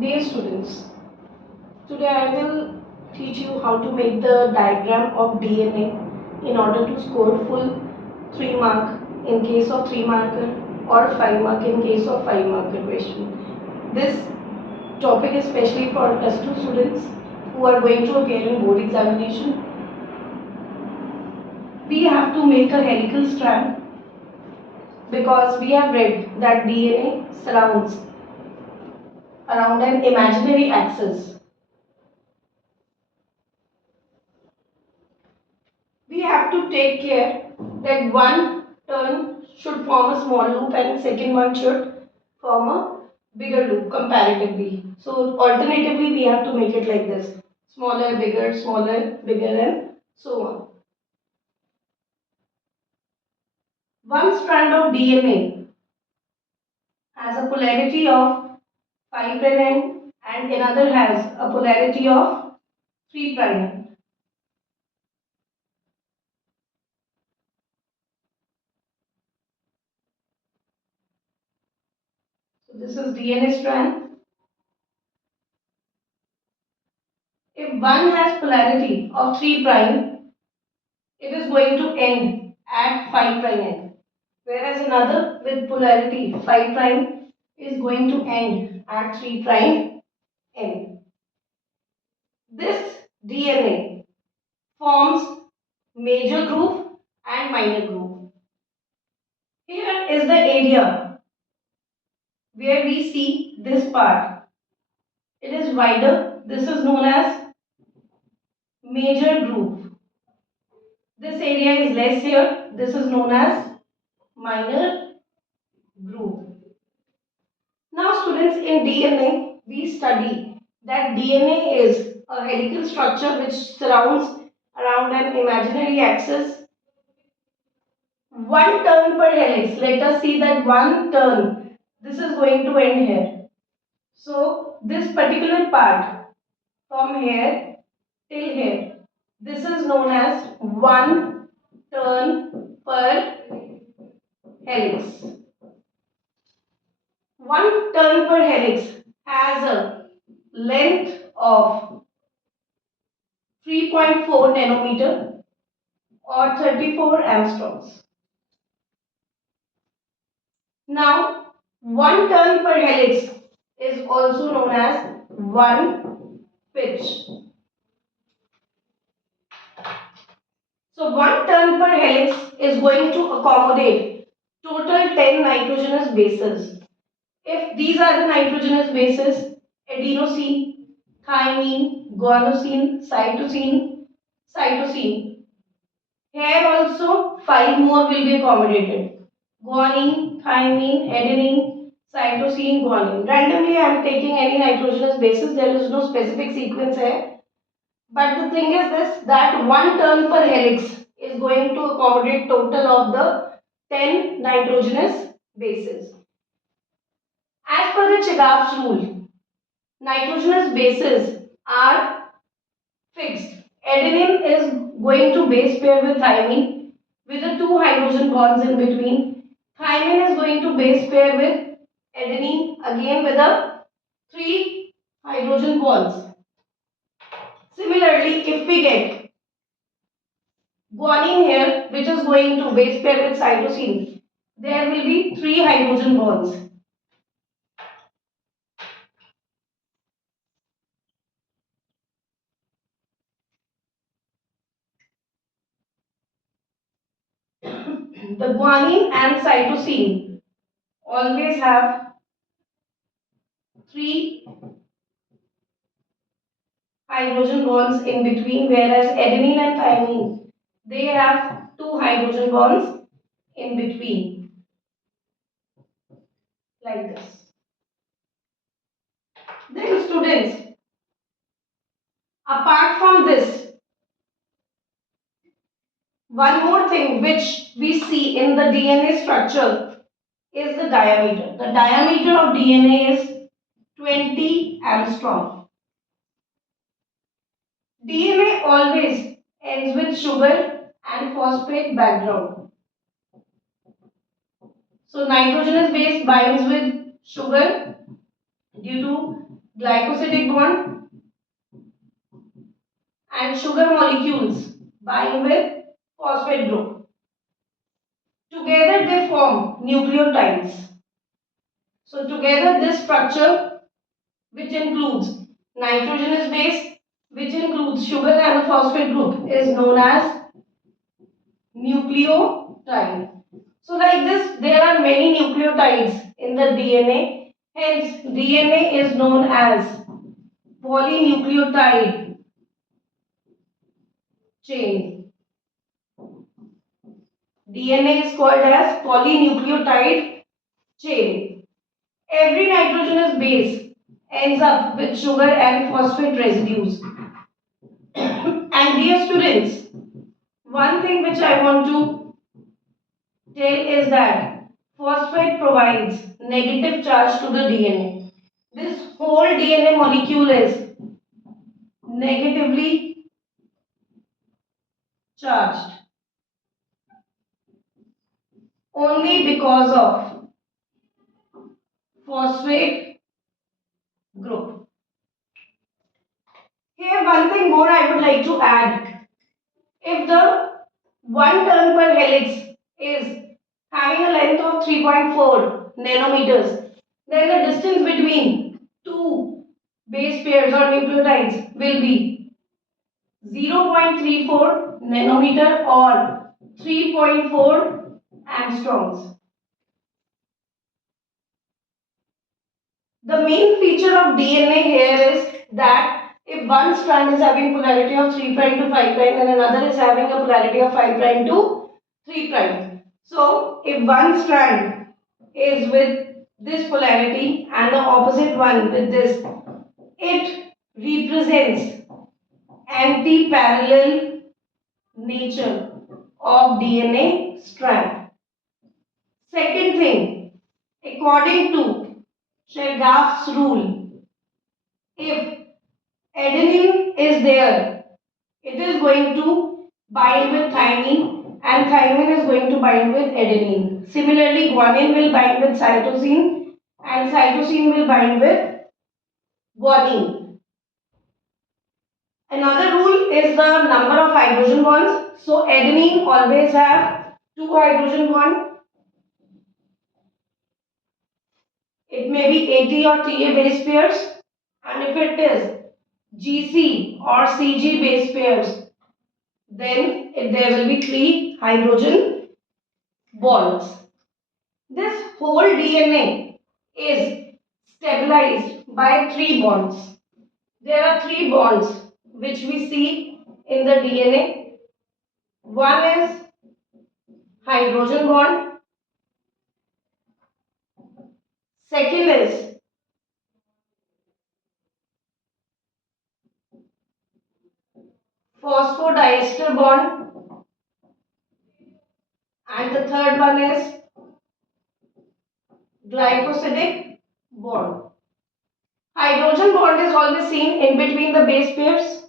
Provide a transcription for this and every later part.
Dear students, today I will teach you how to make the diagram of DNA in order to score full 3 mark in case of 3 marker or 5 mark in case of 5 marker question. This topic is especially for +2 students who are going to appear in board examination. We have to make a helical strand because we have read that DNA surrounds around an imaginary axis. We have to take care that one turn should form a small loop and second one should form a bigger loop comparatively. So alternatively we have to make it like this: smaller, bigger and so on. One strand of DNA has a polarity of 5' and another has a polarity of 3'. So this is DNA strand. If one has polarity of 3', it is going to end at 5' end, whereas another with polarity 5' is going to end at 3' end. This DNA forms major groove and minor groove. Here is the area where we see this part. It is wider. This is known as major groove. This area is less here. This is known as minor groove. Now students, in DNA we study that DNA is a helical structure which surrounds around an imaginary axis. One turn per helix. Let us see that one turn. This is going to end here. So this particular part from here till here, this is known as one turn per helix. One turn per helix has a length of 3.4 nanometer or 34 angstroms. Now, one turn per helix is also known as one pitch. So, one turn per helix is going to accommodate total 10 nitrogenous bases. If these are the nitrogenous bases: adenosine, thymine, guanosine, cytosine. Here also 5 more will be accommodated: guanine, thymine, adenine, cytosine, guanine. Randomly I am taking any nitrogenous bases. There is no specific sequence here. But the thing is this, that one turn per helix is going to accommodate total of the 10 nitrogenous bases. As per the Chagaff's rule, nitrogenous bases are fixed. Adenine is going to base pair with thymine with the 2 hydrogen bonds in between. Thymine is going to base pair with adenine again with the 3 hydrogen bonds. Similarly, if we get guanine here, which is going to base pair with cytosine, there will be 3 hydrogen bonds. The guanine and cytosine always have 3 hydrogen bonds in between, whereas adenine and thymine, they have 2 hydrogen bonds in between, like this. Then students, apart from this, one more thing which we see in the DNA structure is the diameter. The diameter of DNA is 20 angstrom. DNA always ends with sugar and phosphate background. So nitrogenous base binds with sugar due to glycosidic bond, and sugar molecules bind with phosphate group. Together they form nucleotides. So together this structure, which includes nitrogenous base, which includes sugar and phosphate group, is known as nucleotide. So like this, there are many nucleotides in the DNA. Hence, DNA is known as polynucleotide chain. DNA is called as polynucleotide chain. Every nitrogenous base ends up with sugar and phosphate residues. And dear students, one thing which I want to tell is that phosphate provides negative charge to the DNA. This whole DNA molecule is negatively charged only because of phosphate group. Here one thing more I would like to add. If the one turn per helix is having a length of 3.4 nanometers, then the distance between two base pairs or nucleotides will be 0.34 nanometer or 3.4 angstroms. The main feature of DNA here is that if one strand is having polarity of 3' to 5' and another is having a polarity of 5' to 3'. So if one strand is with this polarity and the opposite one with this, it represents anti-parallel nature of DNA strand. Second thing, according to Chargaff's rule, if adenine is there, it is going to bind with thymine and thymine is going to bind with adenine. Similarly, guanine will bind with cytosine and cytosine will bind with guanine. Another rule is the number of hydrogen bonds. So adenine always have two hydrogen bonds. It may be AT or TA base pairs, and if it is GC or CG base pairs, then there will be three hydrogen bonds. This whole DNA is stabilized by three bonds. There are three bonds which we see in the DNA. One is hydrogen bond. Second is phosphodiester bond. And the third one is glycosidic bond. Hydrogen bond is always seen in between the base pairs.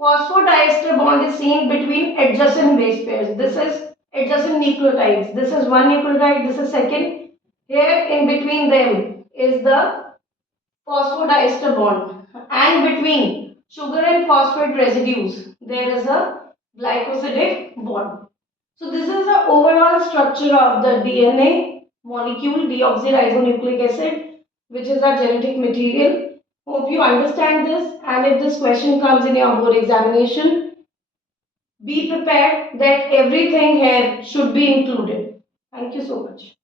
Phosphodiester bond is seen between adjacent base pairs. This is adjacent nucleotides. This is one nucleotide, this is second. Here in between them is the phosphodiester bond. And between sugar and phosphate residues, there is a glycosidic bond. So this is the overall structure of the DNA molecule, deoxyribonucleic acid, which is our genetic material. Hope you understand this, and if this question comes in your board examination, be prepared that everything here should be included. Thank you so much.